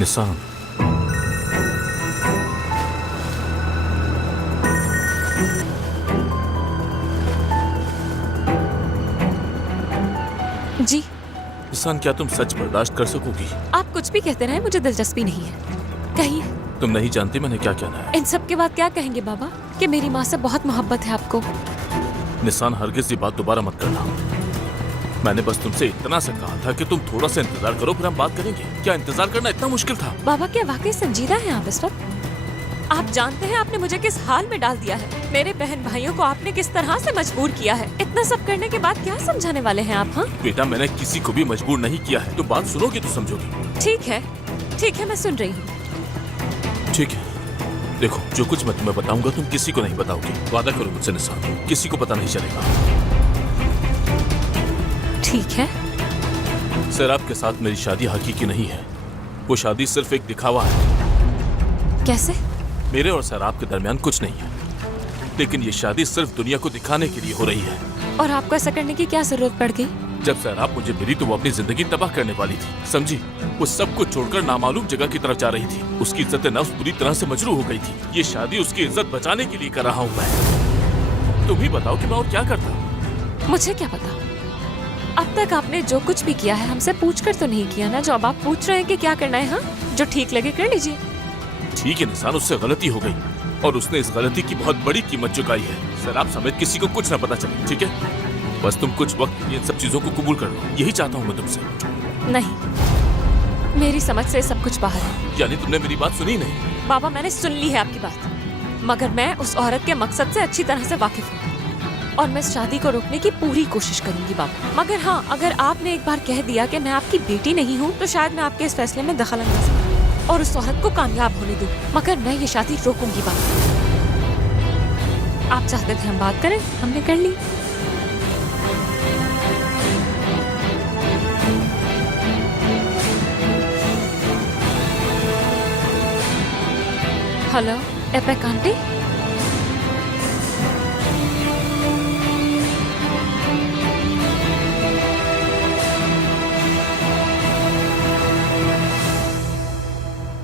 निशान, जी। निशान, क्या तुम सच बर्दाश्त कर सकोगी? आप कुछ भी कहते रहे, मुझे दिलचस्पी नहीं है। कहिए। तुम नहीं जानती मैंने क्या कहना है। इन सब के बाद क्या कहेंगे बाबा कि मेरी माँ से बहुत मोहब्बत है आपको? निशान, हरगिज ये बात दोबारा मत करना। मैंने बस तुमसे इतना सा कहा था कि तुम थोड़ा सा इंतजार करो, फिर हम बात करेंगे। क्या इंतजार करना इतना मुश्किल था? बाबा, क्या वाकई संजीदा हैं आप इस वक्त? आप जानते हैं आपने मुझे किस हाल में डाल दिया है। मेरे बहन भाइयों को आपने किस तरह से मजबूर किया है। इतना सब करने के बाद क्या समझाने वाले हैं आप? हाँ बेटा, मैंने किसी को भी मजबूर नहीं किया है। तुम बात सुनोगी तो समझोगी। ठीक है, मैं सुन रही हूँ। ठीक है, देखो, जो कुछ मैं तुम्हें बताऊंगा तुम किसी को नहीं बताओगे। वादा करो मुझसे निशान, किसी को पता नहीं चलेगा। ठीक है। सैराब के साथ मेरी शादी हकीकी नहीं है। वो शादी सिर्फ एक दिखावा है। कैसे? मेरे और सैराब के दरमियान कुछ नहीं है, लेकिन ये शादी सिर्फ दुनिया को दिखाने के लिए हो रही है। और आपको ऐसा करने की क्या जरूरत पड़ गई? जब सैराब मुझे मिली तो वो अपनी जिंदगी तबाह करने वाली थी, समझी? वो सब कुछ छोड़कर नामालूम जगह की तरफ जा रही थी। उसकी इज्जत नफ्स पूरी तरह से मजरूह हो गई थी। ये शादी उसकी इज्जत बचाने के लिए कर रहा हूँ मैं। तुम ही बताओ कि मैं और क्या करता। मुझे क्या पता। अब तक आपने जो कुछ भी किया है हमसे पूछकर तो नहीं किया ना, जो अब आप पूछ रहे हैं कि क्या करना है। हाँ, जो ठीक लगे कर लीजिए। ठीक है निशान, उससे गलती हो गई और उसने इस गलती की बहुत बड़ी कीमत चुकाई है। सैराब समेत किसी को कुछ न पता चले, ठीक है? बस तुम कुछ वक्त के लिए इन सब चीजों को कबूल कर लो, यही चाहता हूँ मैं तुमसे। नहीं, मेरी समझ से सब कुछ बाहर है। यानी तुमने मेरी बात सुनी नहीं? बाबा, मैंने सुन ली है आपकी बात, मगर मैं उस औरत के मकसद से अच्छी तरह से वाकिफ हूँ और मैं शादी को रोकने की पूरी कोशिश करूंगी बाबा। मगर हाँ, अगर आपने एक बार कह दिया कि मैं आपकी बेटी नहीं हूँ तो शायद मैं आपके इस फैसले में दखल अंदाज करूं और उस औरत को कामयाब होने दूं, मगर मैं ये शादी रोकूंगी बाबा। आप चाहते थे हम बात करें, हमने कर ली। Hello APEC aunty.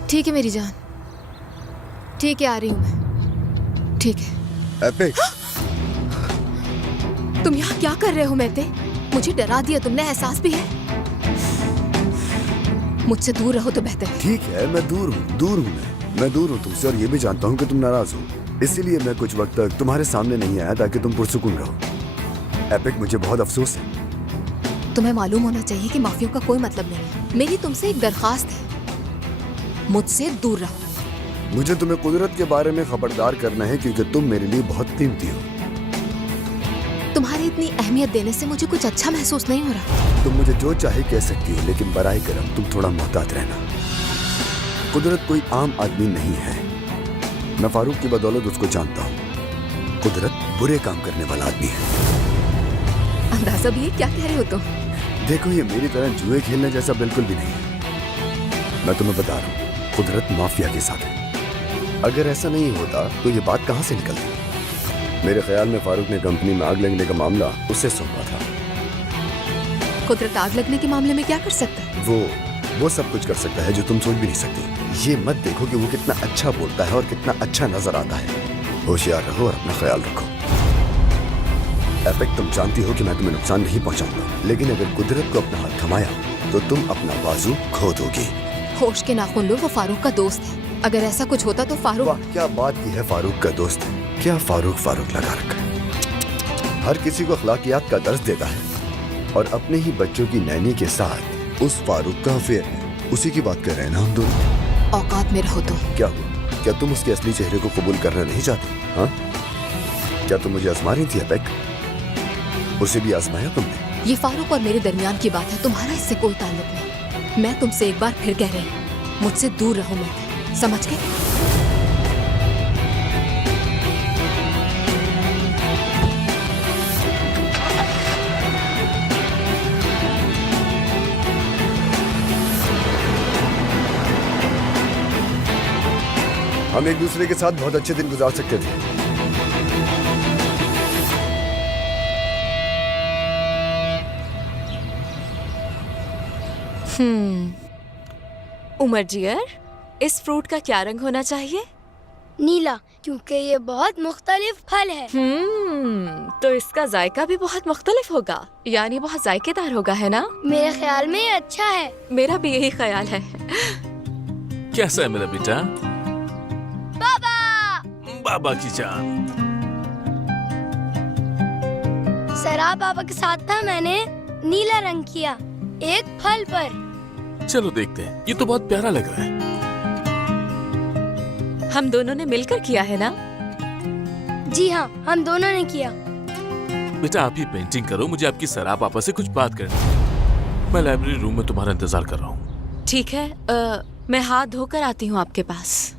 ठीक है मेरी जान, ठीक है, आ रही हूँ मैं। ठीक है। एपिक, तुम यहाँ क्या कर रहे हो मेहते? मुझे डरा दिया तुमने, एहसास भी है। मुझसे दूर रहो तो बेहतर है। ठीक है, मैं दूर हूँ मैं दूर हूँ तुमसे और ये भी जानता हूँ कि तुम नाराज हो। इसीलिए मैं कुछ वक्त तक तुम्हारे सामने नहीं आया ताकि तुम पुरसुकून रहो। एपिक, मुझे बहुत अफसोस है। तुम्हें मालूम होना चाहिए कि माफियों का कोई मतलब नहीं है। मेरी तुमसे एक दरखास्त है, मुझसे दूर रहो। मुझे तुम्हें कुदरत के बारे में खबरदार करना है क्योंकि तुम मेरे लिए बहुत कीमती हो। तुम्हारी इतनी अहमियत देने से मुझे कुछ अच्छा महसूस नहीं हो रहा। तुम मुझे जो चाहे कह सकती हो, लेकिन बराए करम तुम थोड़ा मोहतात रहना। कुदरत कोई आम आदमी नहीं है। मैं फारूक की बदौलत उसको जानता हूँ। कुदरत बुरे काम करने वाला आदमी है। अंदाजा भी है क्या कह रहे हो तुम? देखो, ये मेरी तरह जुए खेलने जैसा बिल्कुल भी नहीं है। मैं तुम्हें बता रहा हूँ, कुदरत माफिया के साथ है। अगर ऐसा नहीं होता तो ये बात कहाँ से निकलती? मेरे ख्याल में फारूक ने कंपनी में आग लगने का मामला उससे सौंपा था। कुदरत आग लगने के मामले में क्या कर सकता है? वो सब कुछ कर सकता है जो तुम सोच भी नहीं सकती। ये मत देखो कि वो कितना अच्छा बोलता है और कितना अच्छा नजर आता है। होशियार रहो और अपना ख्याल रखो। एपिक, तुम जानती हो कि मैं तुम्हें नुकसान नहीं पहुंचाऊंगा, लेकिन अगर कुदरत को अपना हाथ थमाया तो तुम अपना बाजू खो दोगी। होश के नाखून लो, वो फारूक का दोस्त है। अगर ऐसा कुछ होता तो फारूक। वाह, क्या बात की है, फारूक का दोस्त है। क्या फारूक लगा रखा है। हर किसी को अखलाकियात का दर्स देता है और अपने ही बच्चों की नैनी के साथ उस फारूक का अफेयर है। उसी की बात कर रहे हैं ना हम दोनों? औकात में रहो तुम। क्या हुआ? क्या तुम उसके असली चेहरे को कबूल करना नहीं चाहती? हाँ, क्या तुम मुझे आजमा रही थी एपिक? उसे भी आजमाया तुमने? ये फारूक और मेरे दरमियान की बात है, तुम्हारा इससे कोई ताल्लुक नहीं। मैं तुमसे एक बार फिर कह रही हूँ, मुझसे दूर रहो। मैं समझ गए? हम एक दूसरे के साथ बहुत अच्छे दिन गुजार सकते थे। उमर जियर, इस फ्रूट का क्या रंग होना चाहिए? नीला, क्योंकि ये बहुत मुख्तलिफ फल है। तो इसका जायका भी बहुत मुख्तलिफ होगा, यानी बहुत जायकेदार होगा, है ना? मेरे ख्याल में ये अच्छा है। मेरा भी यही ख्याल है। कैसा है मेरा बेटा? बाबा, बाबा की जान। सराब बाबा के साथ था, मैंने नीला रंग किया एक फल पर। चलो देखते हैं, ये तो बहुत प्यारा लग रहा है। हम दोनों ने मिलकर किया है ना? जी हाँ, हम दोनों ने किया। बेटा आप ये पेंटिंग करो, मुझे आपकी सराब पापा से कुछ बात करनी है। मैं लाइब्रेरी रूम में तुम्हारा इंतजार कर रहा हूँ। ठीक है, मैं हाथ धोकर आती हूँ आपके पास।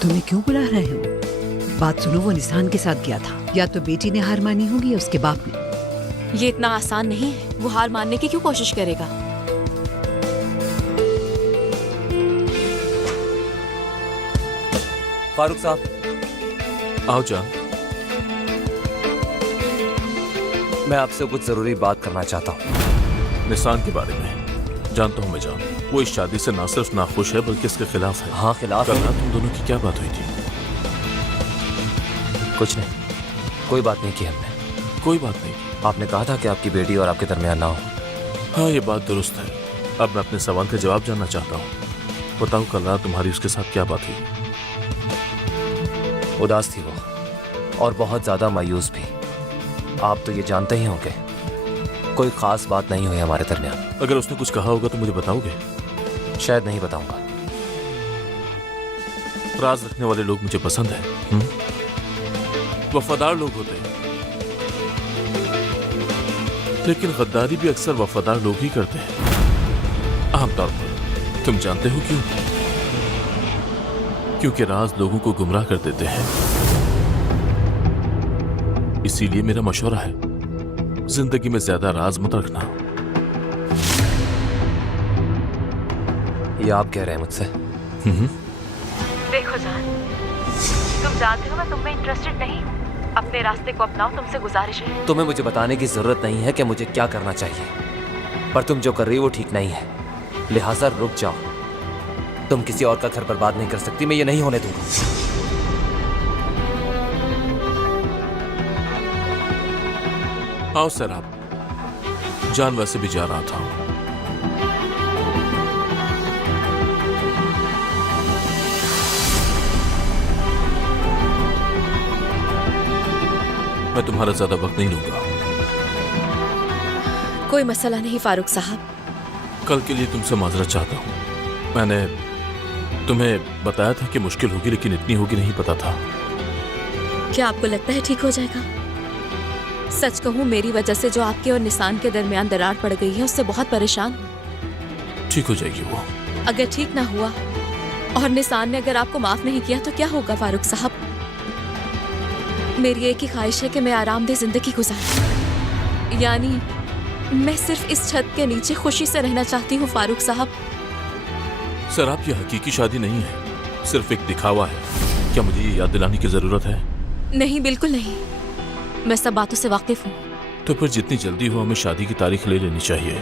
तुम्हें क्यों बुला रहे हो? बात सुनो, वो निशान के साथ गया था। या तो बेटी ने हार मानी होगी या उसके बाप ने। ये इतना आसान नहीं है, वो हार मानने की क्यों कोशिश करेगा? फारूक साहब, आओ जान। मैं आपसे कुछ जरूरी बात करना चाहता हूँ। निशान के बारे में जानता हूँ मैं जान। वो इस शादी से ना सिर्फ नाखुश है बल्कि इसके खिलाफ है। हाँ, खिलाफ कल है। रात तुम दोनों की क्या बात हुई थी? कुछ नहीं, कोई बात नहीं की हमने। कोई बात नहीं। आपने कहा था कि आपकी बेटी और आपके दरमियान ना हो। हाँ ये बात दुरुस्त है। अब मैं अपने सवाल का जवाब जानना चाहता हूँ। बताओ कल रात तुम्हारी उसके साथ क्या बात हुई? उदास थी वो, और बहुत ज्यादा मायूस भी। आप तो ये जानते ही होंगे, कोई खास बात नहीं हुई हमारे दरमियान। अगर उसने कुछ कहा होगा तो मुझे बताओगे? शायद नहीं बताऊंगा। राज रखने वाले लोग मुझे पसंद है। वफादार लोग होते हैं, लेकिन गद्दारी भी अक्सर वफादार लोग ही करते हैं, आमतौर पर। तुम जानते हो क्यों? क्योंकि राज लोगों को गुमराह कर देते हैं। इसीलिए मेरा मशवरा है, जिंदगी में ज्यादा राज मत रखना। ये आप कह रहे हैं मुझसे? देखो जान, तुम जानते हो मैं तुम में इंटरेस्टेड नहीं हूँ। अपने रास्ते को अपनाओ, तुमसे गुजारिश है। तुम्हें मुझे बताने की जरूरत नहीं है कि मुझे क्या करना चाहिए, पर तुम जो कर रही हो वो ठीक नहीं है, लिहाजा रुक जाओ। तुम किसी और का घर बर्बाद नहीं कर सकती, मैं ये नहीं होने दूंगा। आओ सर, आप जान वैसे भी जा रहा था। मैं तुम्हारा ज्यादा वक्त नहीं लूंगा। कोई मसला नहीं फारूक साहब। कल के लिए तुमसे माजरत चाहता हूँ। मैंने तुम्हें बताया था कि मुश्किल होगी, लेकिन इतनी होगी नहीं पता था। क्या आपको लगता है ठीक हो जाएगा? सच कहूँ, मेरी वजह से जो आपके और निशान के दरमियान दरार पड़ गई है, उससे बहुत परेशान हूँ। ठीक हो जाएगी वो। अगर ठीक ना हुआ और निशान ने अगर आपको माफ नहीं किया तो क्या होगा फारूक साहब? मेरी एक ही ख्वाहिश है कि मैं आरामदेह जिंदगी गुजारूं। यानी मैं सिर्फ इस छत के नीचे खुशी से रहना चाहती हूँ फारूक साहब। सर, आपकी हकीकी शादी नहीं है, सिर्फ एक दिखावा है। क्या मुझे ये याद दिलाने की जरूरत है? नहीं, बिल्कुल नहीं। मैं सब बातों से वाकिफ हूँ। तो फिर जितनी जल्दी हो हमें शादी की तारीख ले लेनी चाहिए।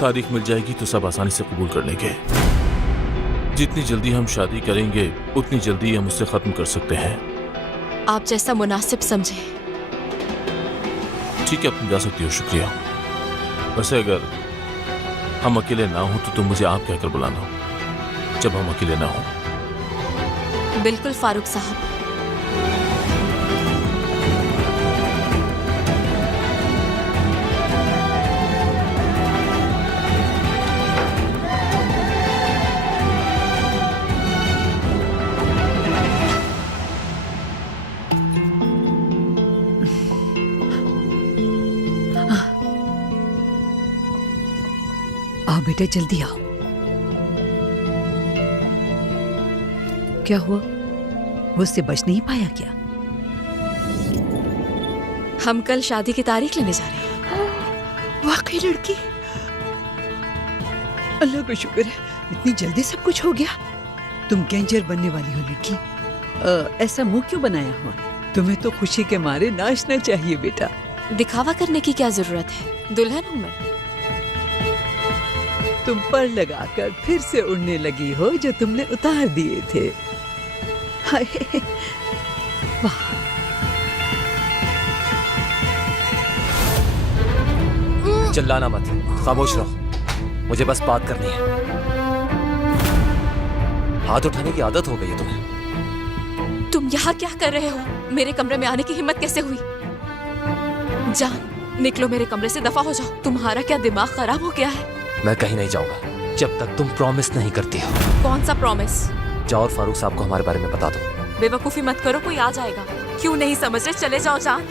तारीख मिल जाएगी तो सब आसानी से कबूल कर लेंगे। जितनी जल्दी हम शादी करेंगे उतनी जल्दी हम उससे खत्म कर सकते हैं। आप जैसा मुनासिब समझे। ठीक है, तुम जा सकती हो। शुक्रिया। वैसे अगर हम अकेले ना हो तो तुम मुझे आप कहकर बुलाना जब हम अकेले ना हो। बिल्कुल फारूक साहब। आओ बेटे, जल्दी आओ। क्या हुआ? वो उससे बच नहीं पाया क्या? हम कल शादी की तारीख लेने जा रहे हैं। वाकई लड़की। अल्लाह का शुक्र है, इतनी जल्दी सब कुछ हो गया। तुम गैंजर बनने वाली हो लड़की। ऐसा मुंह क्यों बनाया हुआ? तुम्हें तो खुशी के मारे नाचना चाहिए बेटा। दिखावा करने की क्या जरूरत है, दुल्हन हूँ मैं। तुम पर लगाकर फिर से उड़ने लगी हो जो तुमने उतार दिए थे। हाय, वाह। चिल्लाना मत, खामोश रहो। मुझे बस बात करनी है। हाथ उठाने की आदत हो गई है तुम्हें। तुम यहाँ क्या कर रहे हो? मेरे कमरे में आने की हिम्मत कैसे हुई? जान, निकलो मेरे कमरे से, दफा हो जाओ। तुम्हारा क्या दिमाग खराब हो गया है? मैं कहीं नहीं जाऊंगा जब तक तुम प्रॉमिस नहीं करती हो। कौन सा प्रॉमिस? जाओ और फारूक साहब को हमारे बारे में बता दो। बेवकूफी मत करो, कोई आ जाएगा। क्यों नहीं समझ रहे? चले जाओ जान।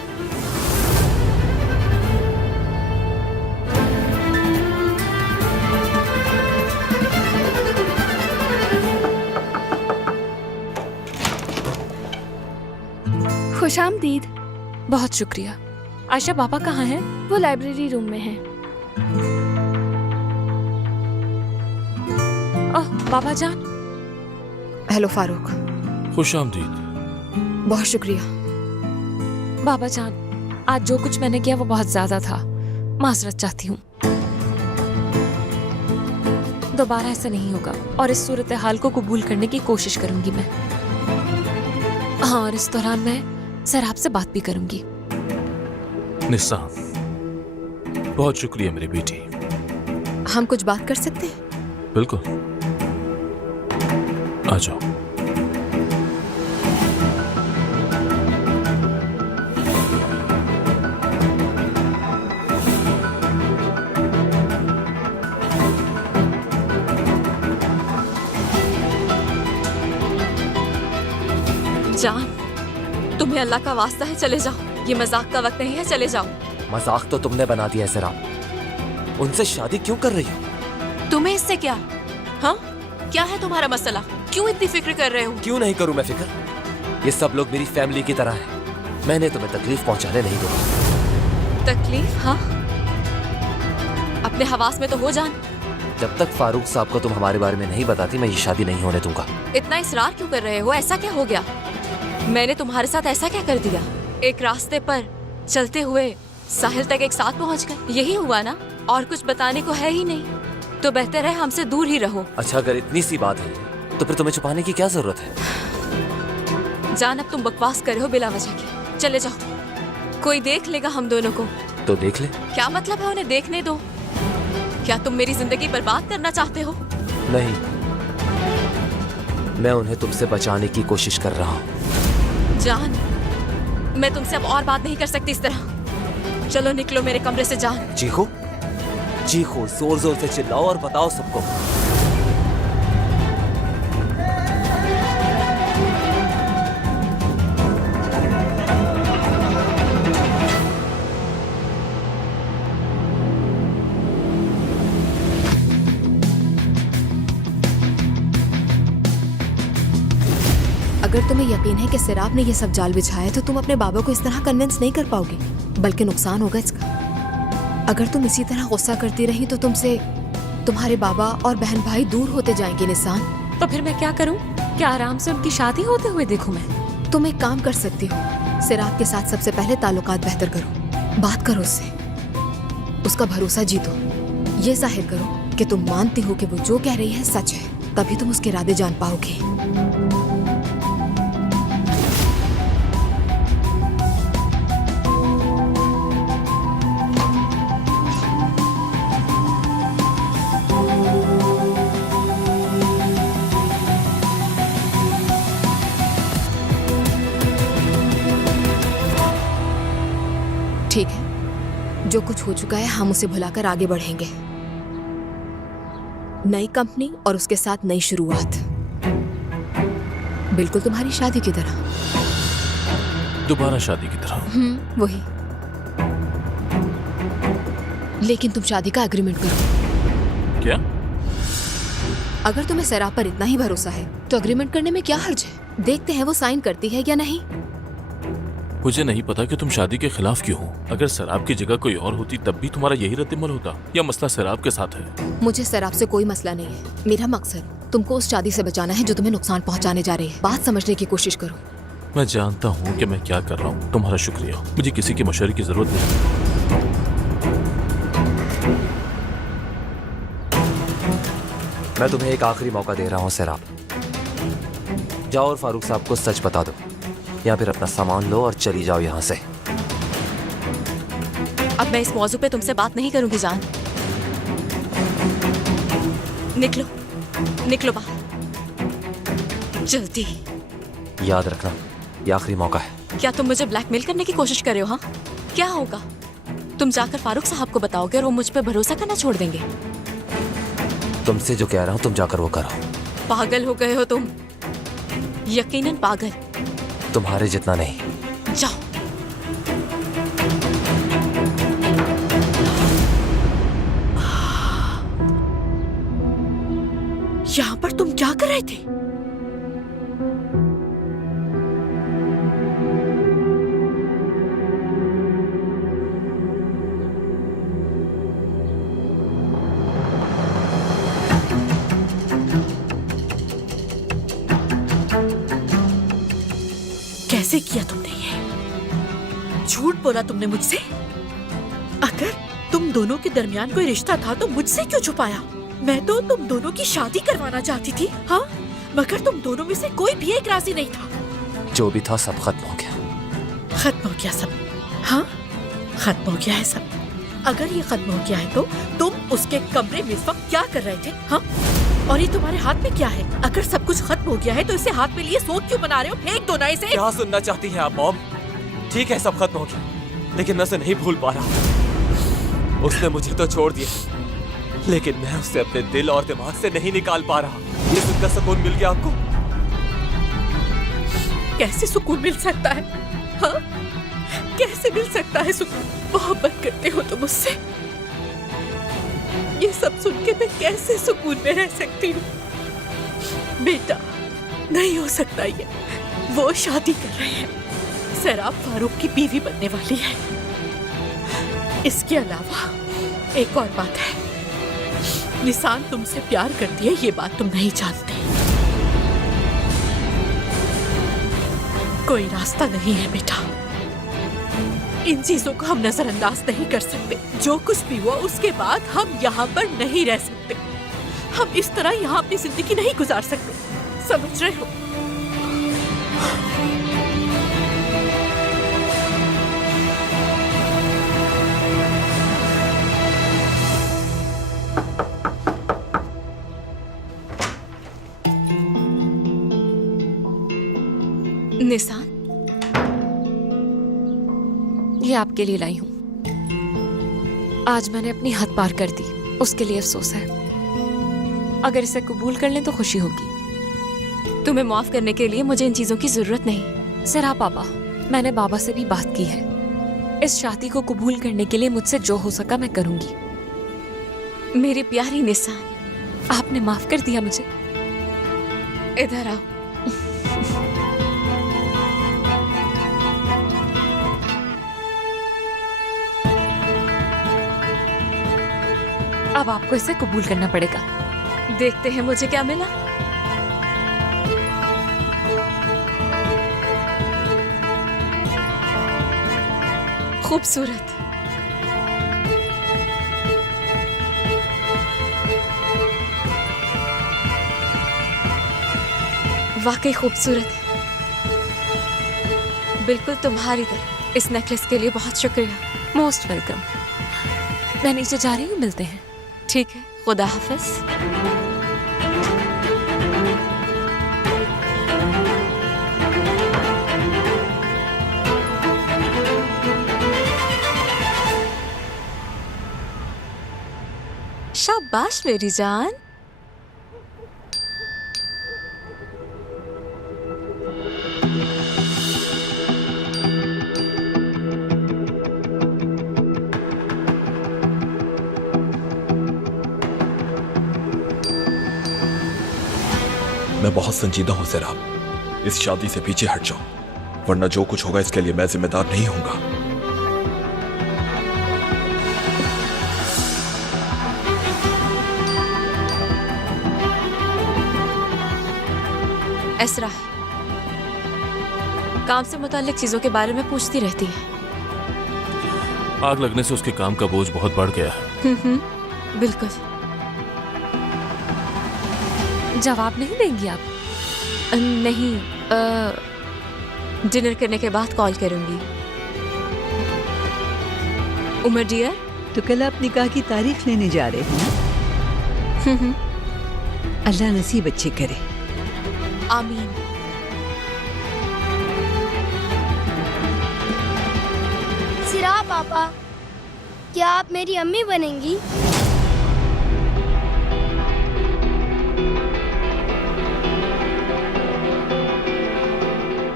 खुशामदीद। बहुत शुक्रिया। आयशा, पापा कहाँ हैं? वो लाइब्रेरी रूम में है। ओह, बाबा जान। हेलो फारूक। खुशामदीद। बहुत शुक्रिया। बाबा जान, आज जो कुछ मैंने किया वो बहुत ज्यादा था। माजरत चाहती हूँ। दोबारा ऐसा नहीं होगा और इस सूरत हाल को कबूल करने की कोशिश करूंगी मैं। हाँ, और इस दौरान मैं सर आपसे बात भी करूंगी। निस्सान, बहुत शुक्रिया मेरी बेटी। हम कुछ बात कर सकते हैं? बिल्कुल, आ जाओ। जान, तुम्हें अल्लाह का वास्ता है, चले जाओ। ये मजाक का वक्त नहीं है, चले जाओ। मजाक तो तुमने बना दिया है सराब। उनसे शादी क्यों कर रही हो? तुम्हें इससे क्या? हाँ, क्या है तुम्हारा मसला? क्यों इतनी फिक्र कर रहे हो? क्यों नहीं करूं मैं फिक्र? ये सब लोग मेरी फैमिली की तरह हैं। मैंने तुम्हें तकलीफ पहुंचाने नहीं दूंगा। तकलीफ? हाँ, अपने हवास में तो हो जान। जब तक फारूक साहब को तुम हमारे बारे में नहीं बताती, मैं ये शादी नहीं होने दूंगा। इतना इसरार क्यों कर रहे हो? ऐसा क्या हो गया? मैंने तुम्हारे साथ ऐसा क्या कर दिया? एक रास्ते पर चलते हुए साहिल तक एक साथ पहुंच गए, यही हुआ ना? और कुछ बताने को है ही नहीं, तो बेहतर है हमसे दूर ही रहो। अच्छा, अगर इतनी सी बात है तो फिर तुम्हें छुपाने की क्या जरूरत है? जान, अब तुम बकवास कर रहे हो बिला वजह की। चले जाओ, कोई देख लेगा हम दोनों को। तो देख ले। क्या मतलब है उन्हें देखने दो? क्या तुम मेरी जिंदगी बर्बाद करना चाहते हो? नहीं, मैं उन्हें तुमसे बचाने की कोशिश कर रहा हूँ। जान, मैं तुमसे अब और बात नहीं कर सकती इस तरह। चलो निकलो मेरे कमरे से जान। चीखो, चीखो, जोर जोर से चिल्लाओ और बताओ सबको। अगर तुम्हें यकीन है कि सिराब ने ये सब जाल बिछाया है तो तुम अपने बाबा को इस तरह कन्विंस नहीं कर पाओगी, बल्कि नुकसान होगा इसका। अगर तुम इसी तरह गुस्सा करती रही तो तुमसे तुम्हारे बाबा और बहन भाई दूर होते जाएंगे निसान। तो फिर मैं क्या करूं? क्या आराम से उनकी शादी होते हुए देखूं मैं? तुम एक काम कर सकती हो, सिराब के साथ सबसे पहले ताल्लुकात बेहतर करो। बात करो उससे, उसका भरोसा जीतो। ये जाहिर करो कि तुम मानती हो कि वो जो कह रही है सच है, तभी तुम उसके इरादे जान पाओगे। ठीक है, जो कुछ हो चुका है हम उसे भुलाकर आगे बढ़ेंगे। नई कंपनी और उसके साथ नई शुरुआत, बिल्कुल तुम्हारी शादी की तरह। दोबारा शादी की तरह। वही। लेकिन तुम शादी का एग्रीमेंट करो। क्या? अगर तुम्हें सराब पर इतना ही भरोसा है तो एग्रीमेंट करने में क्या हर्ज है? देखते हैं वो साइन करती है या नहीं। मुझे नहीं पता कि तुम शादी के खिलाफ क्यों हो। अगर शराब की जगह कोई और होती तब भी तुम्हारा यही रद्दमल होता, या मसला शराब के साथ है? मुझे शराब से कोई मसला नहीं है। मेरा मकसद तुमको उस शादी से बचाना है जो तुम्हें नुकसान पहुंचाने जा रही है। बात समझने की कोशिश करो। मैं जानता हूँ कि मैं क्या कर रहा हूँ। तुम्हारा शुक्रिया, मुझे किसी के मशवरे की जरूरत नहीं। मैं तुम्हें एक आखिरी मौका दे रहा हूँ सैराब। जाओ और फारूक साहब को सच बता दो, या फिर अपना सामान लो और चली जाओ यहाँ से। अब मैं इस मौजू पे तुमसे बात नहीं करूंगी जान। निकलो निकलो बाहर जल्दी। याद रखना, ये आखिरी मौका है। क्या तुम मुझे ब्लैकमेल करने की कोशिश कर रहे हो? हाँ, क्या होगा? तुम जाकर फारूक साहब को बताओगे और वो मुझ पे भरोसा करना छोड़ देंगे। तुमसे जो कह रहा हूँ तुम जाकर वो करो। पागल हो गए हो तुम, यकीनन पागल। तुम्हारे जितना नहीं। जाओ। यहाँ पर तुम क्या कर रहे थे? कैसे किया तुमने ये? झूठ बोला तुमने मुझसे। अगर तुम दोनों के दरमियान कोई रिश्ता था तो मुझसे क्यों छुपाया? मैं तो तुम दोनों की शादी करवाना चाहती थी, हाँ, मगर तुम दोनों में से कोई भी एक राजी नहीं था। जो भी था सब खत्म हो गया। खत्म हो गया सब? हाँ, खत्म हो गया है सब। अगर ये खत्म हो गया है तो तुम उसके कमरे में इस वक्त क्या कर रहे थे? हाँ, और ये तुम्हारे हाथ में क्या है? अगर सब कुछ खत्म हो गया है तो इसे हाथ में लिए सोच क्यों बना रहे हो? फेंक दो ना इसे। क्या सुनना चाहती हैं आप मॉम? ठीक है सब खत्म हो गया, लेकिन मैं उसे नहीं भूल पा रहा। उसने मुझे तो छोड़ दिया, लेकिन मैं उसे अपने दिल और दिमाग से नहीं निकाल पा रहा। ये सुनकर सुकून मिल गया आपको? कैसे सुकून मिल सकता है? हाँ, कैसे मिल सकता है सुकून? मोहब्बत करते हो तुम मुझसे। ये सब सुन के मैं कैसे सुकून में रह सकती हूँ? बेटा, नहीं हो सकता ये। वो शादी कर रहे हैं, सैराब फारूक की बीवी बनने वाली है। इसके अलावा एक और बात है, निसान तुमसे प्यार करती है, ये बात तुम नहीं जानते। कोई रास्ता नहीं है बेटा, इन चीजों को हम नजरअंदाज नहीं कर सकते। जो कुछ भी हुआ उसके बाद हम यहाँ पर नहीं रह सकते। हम इस तरह यहाँ अपनी जिंदगी नहीं गुजार सकते, समझ रहे हो? निसान, ये आपके लिए लाई हूँ। आज मैंने अपनी हद पार कर दी, उसके लिए अफसोस है। अगर इसे कबूल कर लें तो खुशी होगी। तुम्हें माफ करने के लिए मुझे इन चीजों की जरूरत नहीं। सरा पापा, मैंने बाबा से भी बात की है। इस शादी को कबूल करने के लिए मुझसे जो हो सका मैं करूंगी। मेरी प्यारी निसान, आपने माफ कर दिया मुझे। इधर आओ। अब आपको इसे कबूल करना पड़ेगा। देखते हैं मुझे क्या मिला। खूबसूरत, वाकई खूबसूरत है, बिल्कुल तुम्हारी तरह। इस नेकलेस के लिए बहुत शुक्रिया। Most welcome. मैं नीचे जा रही हूँ, मिलते हैं। ठीक है, खुदा हाफिज। शाबाश मेरी जान। मैं बहुत संजीदा हूं सैराब, इस शादी से पीछे हट जाओ। वरना जो कुछ होगा इसके लिए मैं जिम्मेदार नहीं हूंगा। इसरा काम से मुताल्लिक चीजों के बारे में पूछती रहती है। आग लगने से उसके काम का बोझ बहुत बढ़ गया है। बिल्कुल। जवाब नहीं देंगी आप? नहीं, डिनर करने के बाद कॉल करूंगी। उमर डियर, तो कल आप निकाह की तारीख लेने जा रहे हैं ना? अल्लाह नसीब अच्छे करे। आमीन। सिरा पापा, क्या आप मेरी अम्मी बनेंगी?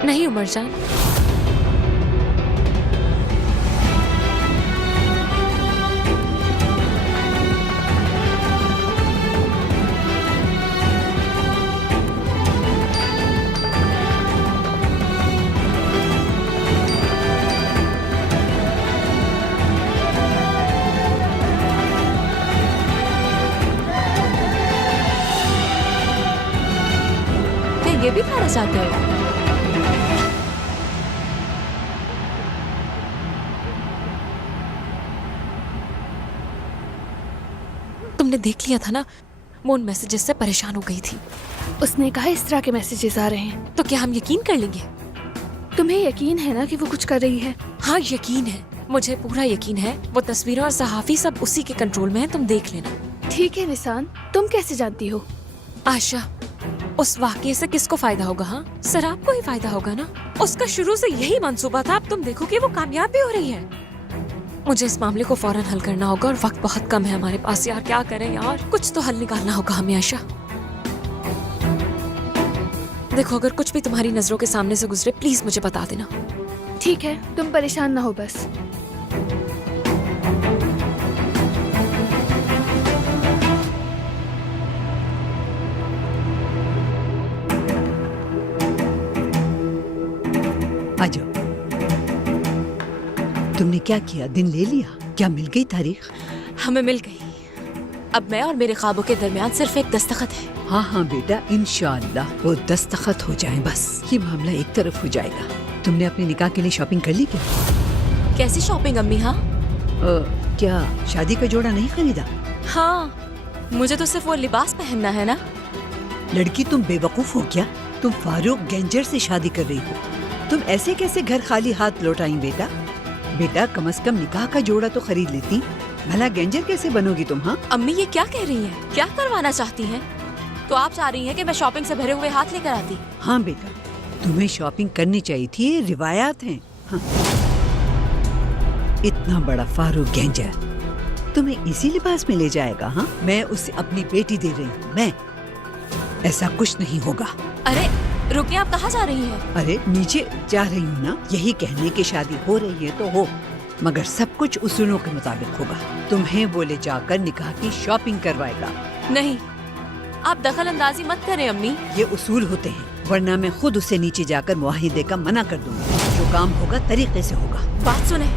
नहीं उमर जान, क्या ये भी खाना चाहते हो? तुमने देख लिया था ना, वो उन मैसेजेस से परेशान हो गई थी। उसने कहा इस तरह के मैसेजेस आ रहे हैं। तो क्या हम यकीन कर लेंगे? तुम्हें यकीन है ना कि वो कुछ कर रही है? हाँ यकीन है, मुझे पूरा यकीन है। वो तस्वीरें और सहाफी सब उसी के कंट्रोल में है, तुम देख लेना। ठीक है निसान, तुम कैसे जानती हो? आशा, उस वाकये से किसको फायदा होगा? हाँ, सराब को ही फायदा होगा ना। उसका शुरू से यही मंसूबा था। अब तुम देखो कि वो कामयाब भी हो रही है। मुझे इस मामले को फौरन हल करना होगा और वक्त बहुत कम है हमारे पास। यार क्या करें यार, कुछ तो हल निकालना होगा हमें। आशा देखो, अगर कुछ भी तुम्हारी नजरों के सामने से गुजरे प्लीज मुझे बता देना। ठीक है, तुम परेशान ना हो बस। आ जाओ। तुमने क्या किया? दिन ले लिया? क्या मिल गई तारीख? हमें मिल गई। अब मैं और मेरे ख्वाबों के दरमियान सिर्फ एक दस्तखत है। हाँ हाँ बेटा, इंशाअल्लाह वो दस्तखत हो जाए, बस ये मामला एक तरफ हो जाएगा। तुमने अपने निकाह के लिए शॉपिंग कर ली क्या? कैसी शॉपिंग अम्मी? हाँ क्या शादी का जोड़ा नहीं खरीदा? हाँ, मुझे तो सिर्फ वो लिबास पहनना है ना। लड़की तुम बेवकूफ हो क्या? तुम फारूक गैंजर से शादी कर रही हो। तुम ऐसे कैसे घर खाली हाथ लौट आई बेटा? बेटा कम से कम निकाह का जोड़ा तो खरीद लेती। भला गैंजर कैसे बनोगी तुम? हाँ अम्मी, ये क्या कह रही हैं? क्या करवाना चाहती हैं? तो आप चाह रही हैं कि मैं शॉपिंग से भरे हुए हाथ लेकर आती? हाँ बेटा, तुम्हें शॉपिंग करनी चाहिए थी, ये रिवायात हैं। हाँ। इतना बड़ा फारूक गैंजर तुम्हें इसी लिबास में ले जाएगा? हाँ, मैं उसे अपनी बेटी दे रही हूँ। मैं ऐसा कुछ नहीं होगा। अरे रुकिए, आप कहाँ जा रही हैं? अरे नीचे जा रही हूँ ना, यही कहने की शादी हो रही है तो हो, मगर सब कुछ उसूलों के मुताबिक होगा। तुम्हें वो ले जाकर निकाह की शॉपिंग करवाएगा। नहीं, आप दखल अंदाजी मत करें अम्मी। ये उसूल होते हैं, वरना मैं खुद उसे नीचे जाकर मुआहिदे का मना कर दूंगी। जो काम होगा तरीके से होगा। बात सुने,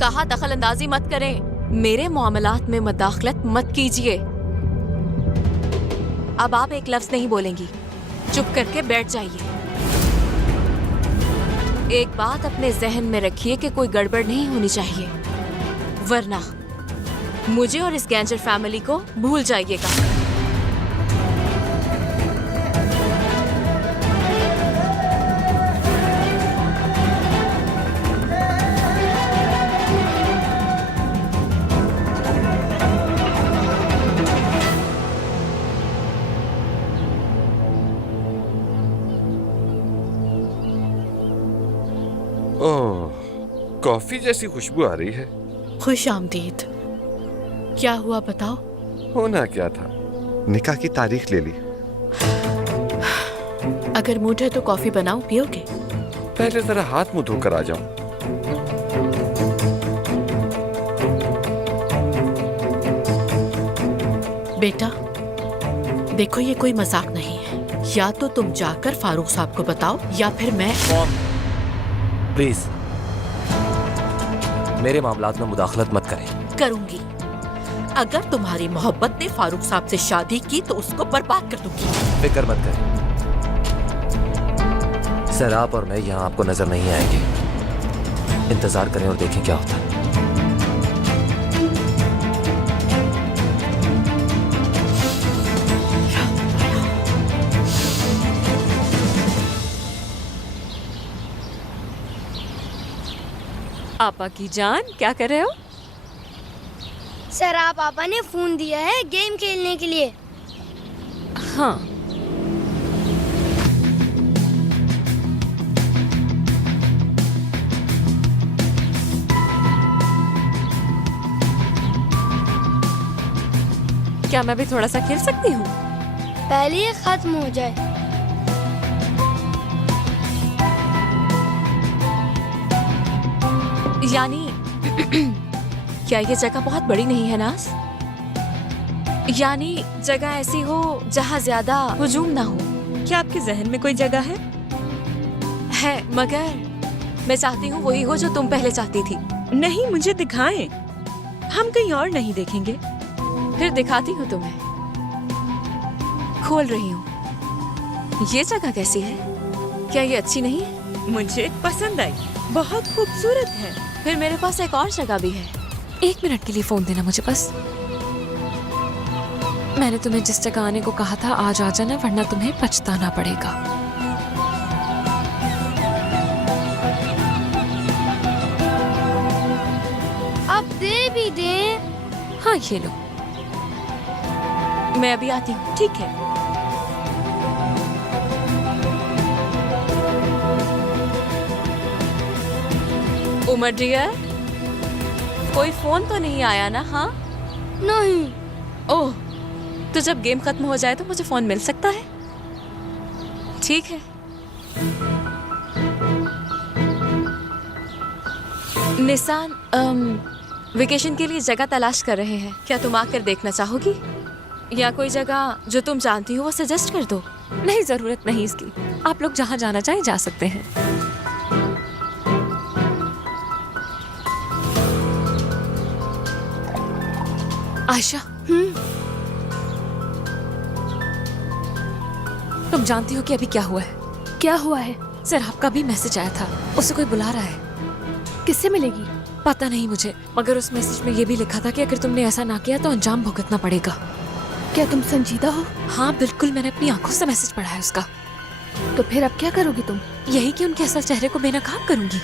कहा दखल अंदाजी मत करें। मेरे मामलात में मदाखलत मत कीजिए। अब आप एक लफ्ज नहीं बोलेंगी, चुप करके बैठ जाइए। एक बात अपने जहन में रखिए कि कोई गड़बड़ नहीं होनी चाहिए, वरना मुझे और इस गैंजर फैमिली को भूल जाइएगा। ओह, कॉफी जैसी खुशबू आ रही है। खुश आमदीद। क्या हुआ बताओ? होना क्या था, निकाह की तारीख ले ली। अगर मूड है तो कॉफी बनाऊं, पियोगे? पहले जरा हाथ मुंह धोकर आ जाऊं। बेटा देखो, ये कोई मजाक नहीं है। या तो तुम जाकर फारूक साहब को बताओ या फिर मैं। मॉम, प्लीज मेरे मामलात में मुदाखलत मत करें। करूंगी। अगर तुम्हारी मोहब्बत ने फारूक साहब से शादी की तो उसको बर्बाद कर दूंगी। फिक्र मत करें सर, आप और मैं यहाँ आपको नजर नहीं आएंगे। इंतजार करें और देखें क्या होता है। आपा की जान, क्या कर रहे हो? सर आप पापा ने फोन दिया है गेम खेलने के लिए। हाँ, क्या मैं भी थोड़ा सा खेल सकती हूँ? पहले ये खत्म हो जाए। यानी क्या ये जगह बहुत बड़ी नहीं है नाज? यानी जगह ऐसी हो जहाँ ज्यादा हुजूम ना हो। क्या आपके जहन में कोई जगह है? है, मगर मैं चाहती हूँ वही हो जो तुम पहले चाहती थी। नहीं, मुझे दिखाएं। हम कहीं और नहीं देखेंगे। फिर दिखाती हूँ तुम्हें। खोल रही हूँ। ये जगह कैसी है? क्या ये अच्छी नहीं है? मुझे पसंद आई, बहुत खूबसूरत है। फिर मेरे पास एक और जगह भी है। 1 मिनट के लिए फोन देना मुझे बस। मैंने तुम्हें जिस जगह आने को कहा था आज आ जाना, वरना तुम्हें पछताना पड़ेगा। अब दे भी दे। हाँ, ये लो। मैं अभी आती हूँ, ठीक है? उमर डियर, कोई फोन तो नहीं आया ना? हाँ? नहीं। ओह, तो जब गेम खत्म हो जाए तो मुझे फोन मिल सकता है? ठीक है। निसान, वेकेशन के लिए जगह तलाश कर रहे हैं। क्या तुम आकर देखना चाहोगी? या कोई जगह जो तुम जानती हो वो सजेस्ट कर दो। नहीं, जरूरत नहीं इसकी। आप लोग जहाँ जाना चाहें जा सकते हैं। आयशा, तुम जानती हो कि अभी क्या हुआ है? क्या हुआ है? सर, आपका भी मैसेज आया था। उसे कोई बुला रहा है। किससे मिलेगी? पता नहीं मुझे, मगर उस मैसेज में ये भी लिखा था कि अगर तुमने ऐसा ना किया तो अंजाम भुगतना पड़ेगा। क्या तुम संजीदा हो? हाँ बिल्कुल, मैंने अपनी आंखों से मैसेज पढ़ा है उसका। तो फिर अब क्या करोगी तुम? यही कि उनके असल चेहरे को बेनकाब करूंगी।